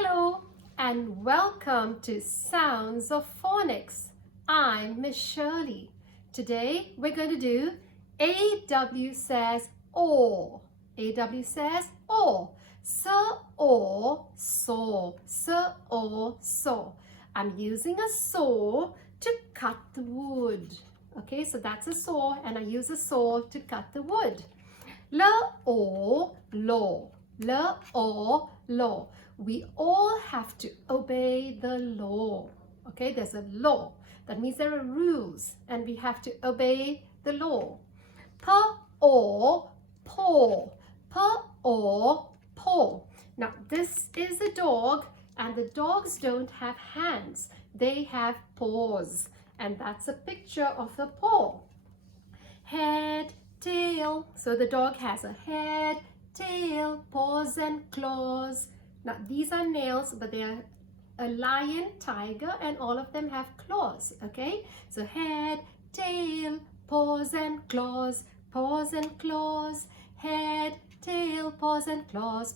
Hello and welcome to Sounds of Phonics. I'm Miss Shirley. Today we're going to do AW says or. AW says or. So or saw. So or saw. I'm using a saw to cut the wood. Okay, so that's a saw and I use a saw to cut the wood. L or law. L or law. We all have to obey the law. Okay, there's a law. That means there are rules and we have to obey the law. P or paw. P or paw. Now this is a dog and the dogs don't have hands. They have paws and that's a picture of the paw. Head, tail. So the dog has a head, tail, paws and claws. Now these are nails, but they are a lion, tiger, and all of them have claws. Okay, so head, tail, paws and claws, paws and claws, head, tail, paws and claws,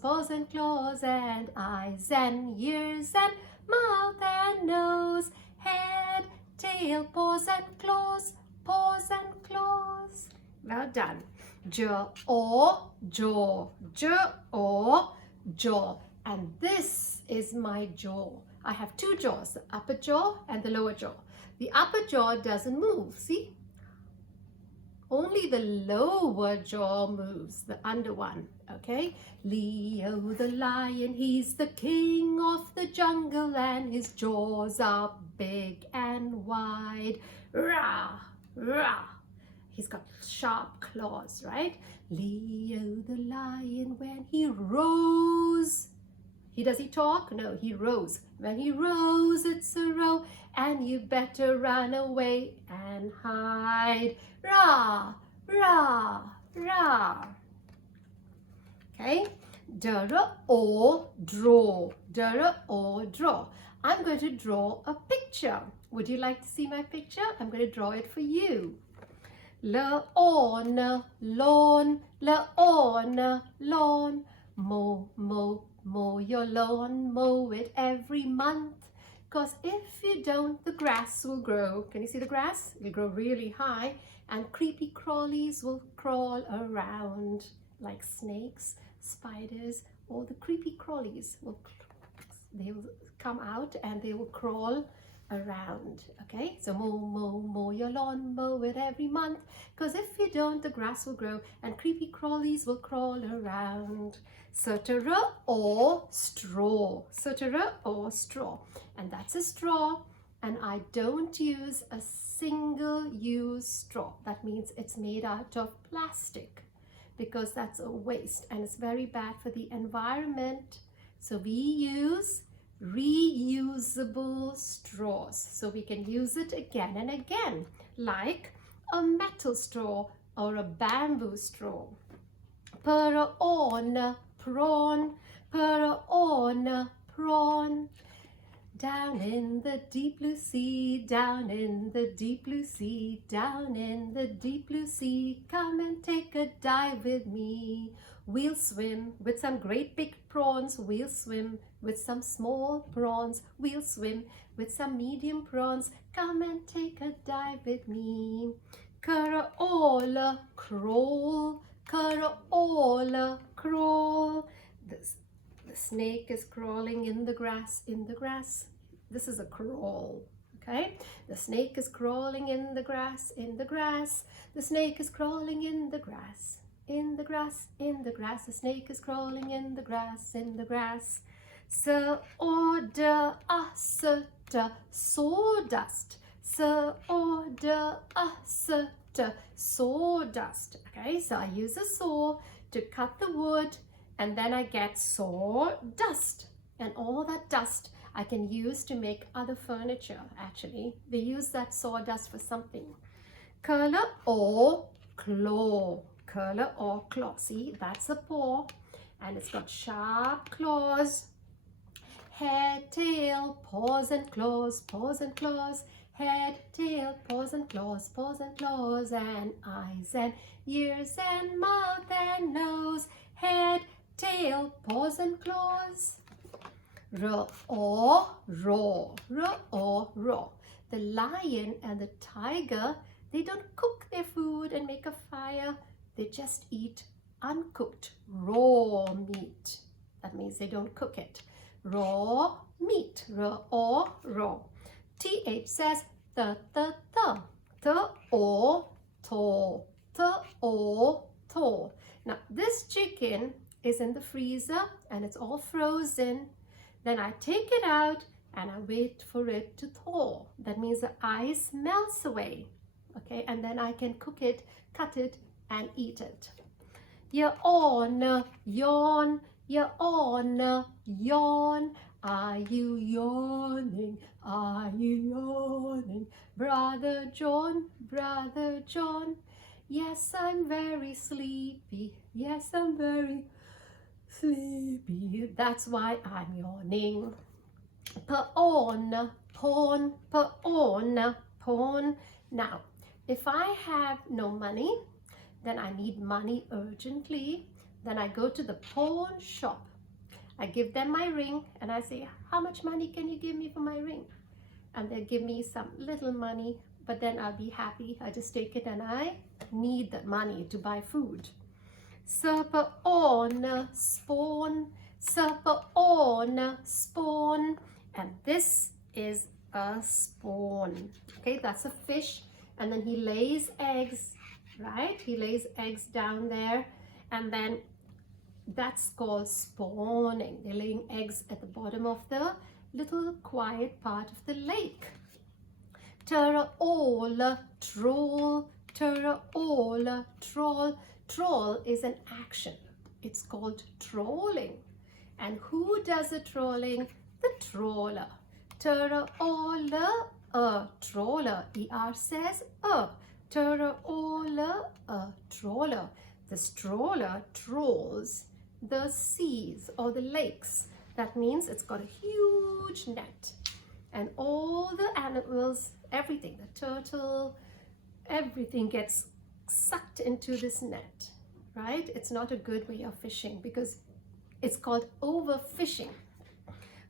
and eyes and ears and mouth and nose, head, tail, paws and claws, paws and claws. Well done. J or jaw, j or jaw. And this is my jaw. I have two jaws, the upper jaw and the lower jaw. The upper jaw doesn't move, see? Only the lower jaw moves, the under one, okay? Leo the lion, he's the king of the jungle and his jaws are big and wide. Rah, rah. He's got sharp claws, right? Leo the lion, when he roars, does he talk? No, he rows. When he rows, it's a row, and you better run away and hide. Rah, rah, rah. Okay, dara or draw, dara or draw. I'm going to draw a picture. Would you like to see my picture? I'm going to draw it for you. Lawn, lawn, lawn, lawn. Mow, mow, mow your lawn, mow it every month. Because if you don't, the grass will grow. Can you see the grass? It'll grow really high and creepy crawlies will crawl around like snakes, spiders, all the creepy crawlies will come out and they will crawl around. Okay, so mow, mow, mow your lawn, mow it every month, because if you don't, the grass will grow and creepy crawlies will crawl around. Sutera or straw, sutera or straw, and that's a straw, and I don't use a single-use straw. That means it's made out of plastic, because that's a waste and it's very bad for the environment. So we use reusable straws, so we can use it again and again, like a metal straw or a bamboo straw. Prawn, prawn, prawn, prawn. Down in the deep blue sea, down in the deep blue sea, down in the deep blue sea, come and take a dive with me. We'll swim with some great big prawns, we'll swim with some small prawns, we'll swim with some medium prawns, come and take a dive with me. Crawl, crawl, crawl, crawl. The snake is crawling in the grass, in the grass. This is a crawl, okay? The snake is crawling in the grass, in the grass. The snake is crawling in the grass, in the grass, in the grass. The snake is crawling in the grass, in the grass. Order us sawdust. Order us sawdust. Okay, so I use a saw to cut the wood and then I get sawdust. And all that dust I can use to make other furniture, actually. They use that sawdust for something. Curler or claw. Curler or claw. See, that's a paw. And it's got sharp claws. Head, tail, paws and claws, paws and claws. Head, tail, paws and claws, and eyes and ears and mouth and nose. Head, tail, paws and claws. R-O, raw. R-O, raw. The lion and the tiger, they don't cook their food and make a fire. They just eat uncooked, raw meat. That means they don't cook it. Raw meat. R-O, raw. T-H says the. T-O, to. T-O, to. Now, this chicken is in the freezer and it's all frozen. Then I take it out and I wait for it to thaw. That means the ice melts away. Okay, and then I can cook it, cut it, and eat it. Yawn, yawn, yawn, yawn. Are you yawning? Are you yawning? Brother John, Brother John. Yes, I'm very sleepy. Yes, I'm very sleepy. That's why I'm yawning. Prawn, pawn, prawn, pawn. Now, if I have no money, then I need money urgently. Then I go to the pawn shop. I give them my ring and I say, how much money can you give me for my ring? And they'll give me some little money, but then I'll be happy. I just take it and I need that money to buy food. Prawn, spawn, prawn, spawn. And this is a spawn. Okay, that's a fish. And then he lays eggs, right? He lays eggs down there. And then that's called spawning. They're laying eggs at the bottom of the little quiet part of the lake. All, troll, all, troll. Troll is an action. It's called trolling. And who does the trolling? The troller. All, troller. ER says all, troller. The stroller trolls the seas or the lakes. That means it's got a huge net. And all the animals, everything, the turtle, everything gets sucked into this net, right? It's not a good way of fishing because it's called overfishing.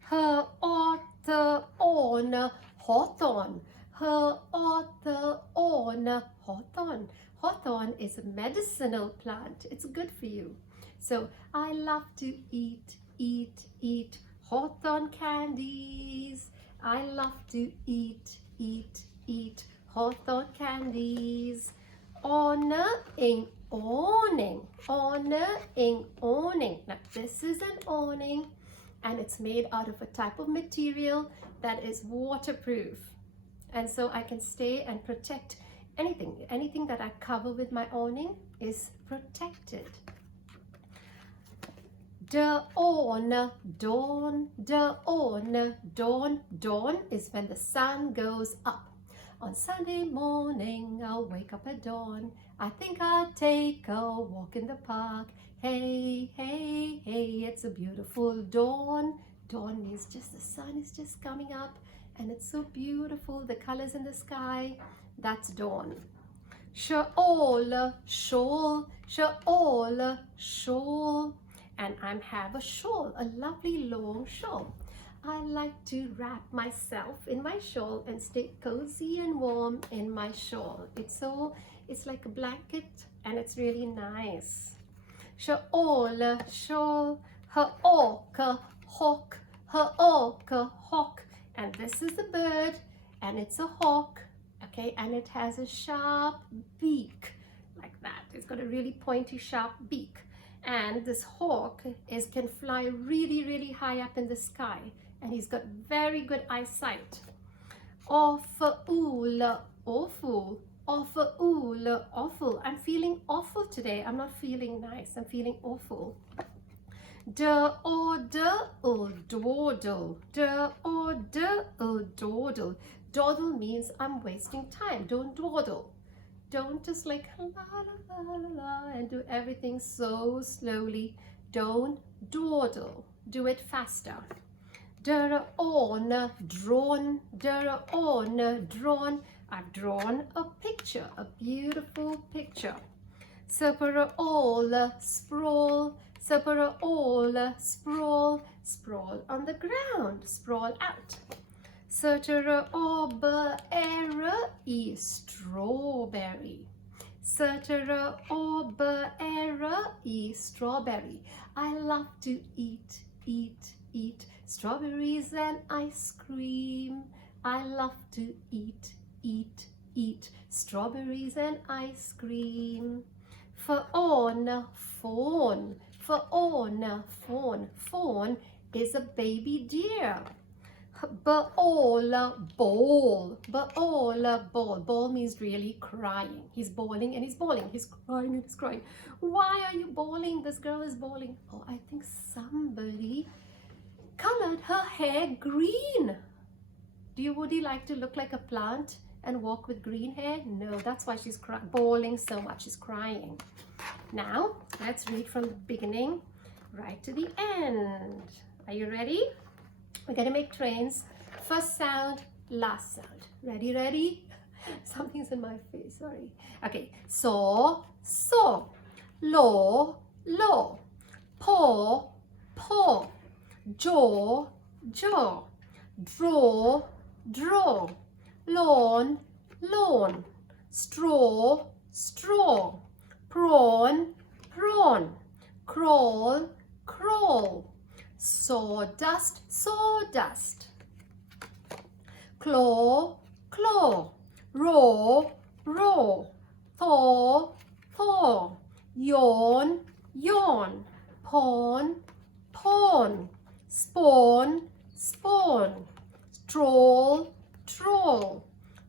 Her author on hawthorn. Her author on hawthorn. Hawthorn is a medicinal plant. It's good for you. So I love to eat hawthorn candies. I love to eat hawthorn candies. Awning, awning, awning. Now this is an awning and it's made out of a type of material that is waterproof. And so I can stay and protect anything that I cover with my awning is protected. Dawn, dawn, dawn, dawn. Dawn is when the sun goes up. On Sunday morning, I'll wake up at dawn. I think I'll take a walk in the park. Hey, hey, hey, it's a beautiful dawn. Dawn means just the sun is just coming up and it's so beautiful. The colors in the sky, that's dawn. Shawl, shawl, shawl, shawl. And I have a shawl, a lovely long shawl. I like to wrap myself in my shawl and stay cozy and warm in my shawl. It's like a blanket and it's really nice. Shawl, shawl, hawk, hawk, hawk. And this is a bird and it's a hawk, okay? And it has a sharp beak like that. It's got a really pointy, sharp beak. And this hawk can fly really, really high up in the sky. And he's got very good eyesight. Awful, awful, awful, awful. I'm feeling awful today. I'm not feeling nice. I'm feeling awful. Dawdle. Dawdle. Dawdle means I'm wasting time. Don't dawdle. Don't just like la la la la la and do everything so slowly. Don't dawdle. Do it faster. Drawn, drawn, drawn, drawn. I've drawn a picture, a beautiful picture. Sprawl, sprawl, So for a all, sprawl, sprawl on the ground, sprawl out. So to a ob, error, e, strawberry. So to a ob, error, e, strawberry. I love to eat, eat strawberries and ice cream. I love to eat, eat strawberries and ice cream. For on, fawn. For on, fawn. Fawn is a baby deer. Bawl, bawl. Bawl, bawl. Bawl means really crying. He's bawling and he's bawling. He's crying and he's crying. Why are you bawling? This girl is bawling. Oh, I think somebody colored her hair green. Would you like to look like a plant and walk with green hair? No, that's why she's bawling so much. She's crying. Now, let's read from the beginning right to the end. Are you ready? We're going to make trains. First sound, last sound. Ready, ready? Something's in my face, sorry. Okay, saw, saw. Law, law. Paw, paw. Jaw, jaw. Draw, draw. Lawn, lawn. Straw, straw. Prawn, prawn. Crawl, crawl. Sawdust, sawdust. Claw, claw. Raw, raw. Thaw, thaw. Yawn, yawn. Pawn, pawn. Spawn, spawn. Troll, troll.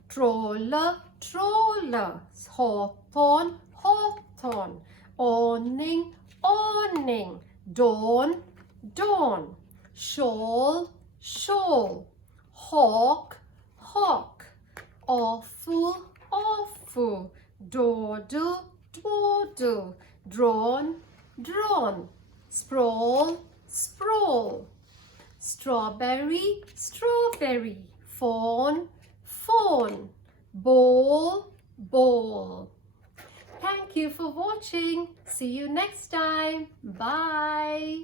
Troller, troller. Hawthorn, hawthorn. Awning, awning. Dawn, dawn. Shawl, shawl. Hawk, hawk. Awful, awful. Dawdle, dawdle. Drawn, drawn. Sprawl, sprawl. Strawberry, strawberry. Fawn, fawn. Ball, ball. Thank you for watching. See you next time. Bye.